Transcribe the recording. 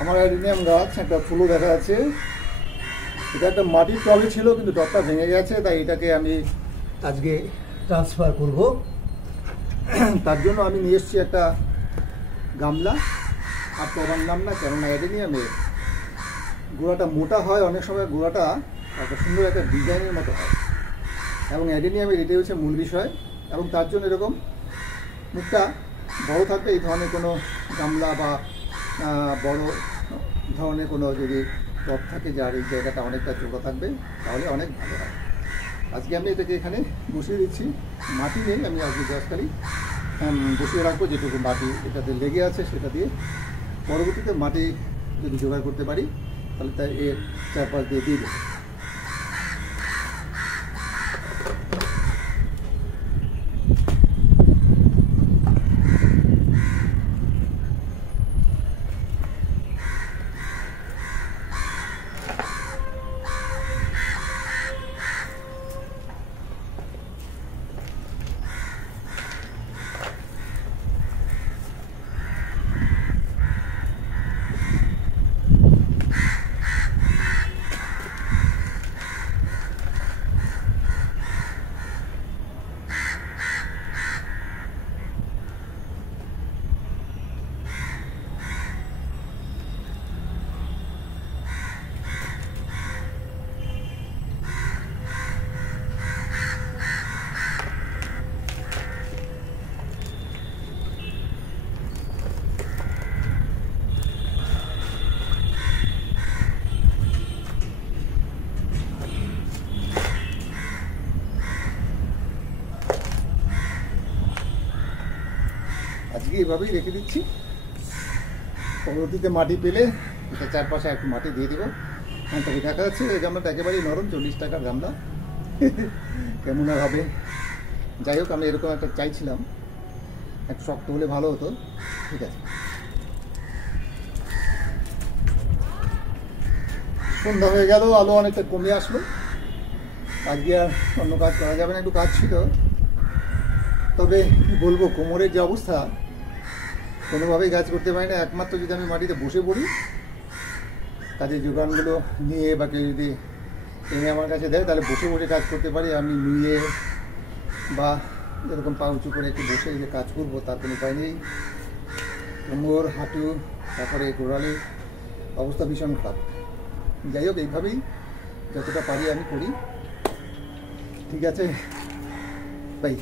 আমার অ্যাডিনিয়াম গাছ, একটা ফুলও দেখা যাচ্ছে। এটা একটা মাটির টবে ছিল, কিন্তু টবটা ভেঙে গেছে, তাই এটাকে আমি আজকে ট্রান্সফার করব। তার জন্য আমি নিয়ে এসেছি একটা গামলা। আর টব আনলাম না, কেননা অ্যাডিনিয়ামে গোড়াটা মোটা হয়, অনেক সময় গোড়াটা একটা সুন্দর একটা ডিজাইনের মতো হয়, এবং অ্যাডিনিয়ামের এটাই হচ্ছে মূল বিষয়। এবং তার জন্য এরকম মুখটা বড় থাকবে, এই ধরনের কোনো গামলা বা বড় ধরনের কোনো যদি টব থাকে যার এই জায়গাটা অনেকটা চোখা থাকবে, তাহলে অনেক ভালো হয়। আজকে আমি এটাকে এখানে বসিয়ে দিচ্ছি। মাটি নেই, আমি আজকে গাছটাই বসিয়ে রাখবো। যেটুকু মাটি এটাতে লেগে আছে সেটা দিয়ে পরবর্তীতে মাটি যদি জোগাড় করতে পারি তাহলে তাই এর চারপাশ দিয়ে দিয়ে দেবো। আজকে এভাবেই রেখে দিচ্ছি, পরবর্তীতে মাটি পেলে এটা চারপাশে একটু মাটি দিয়ে দিব। তবে দেখা যাচ্ছে এই গামলাটা একেবারেই নরম, 40 টাকার গামলা, কেমন আর হবে। যাই হোক, আমি এরকম একটা চাইছিলাম, একটু শক্ত হলে ভালো হতো। ঠিক আছে, সন্ধ্যা হয়ে গেল, আলো অনেকটা কমে আসলো। আজকে আর অন্য কাজ করা যাবে না, একটু কাজ ছিল। তবে বলবো, কোমরের যে অবস্থা, কোনোভাবেই কাজ করতে পারি না। একমাত্র যদি আমি মাটিতে বসে পড়ি, কাজের যোগানগুলো নিয়ে বা কেউ যদি এনে আমার কাছে দেয়, তাহলে বসে বসে কাজ করতে পারি। আমি নিয়ে বা এরকম পা উঁচু করে একটু বসে যে কাজ করবো, তার কোনো উপায় নেই। কোমর, হাঁটু, তারপরে গোড়ালি অবস্থা ভীষণ খারাপ। যাই হোক, এইভাবেই যতটা পারি আমি করি। ঠিক আছে, বাই।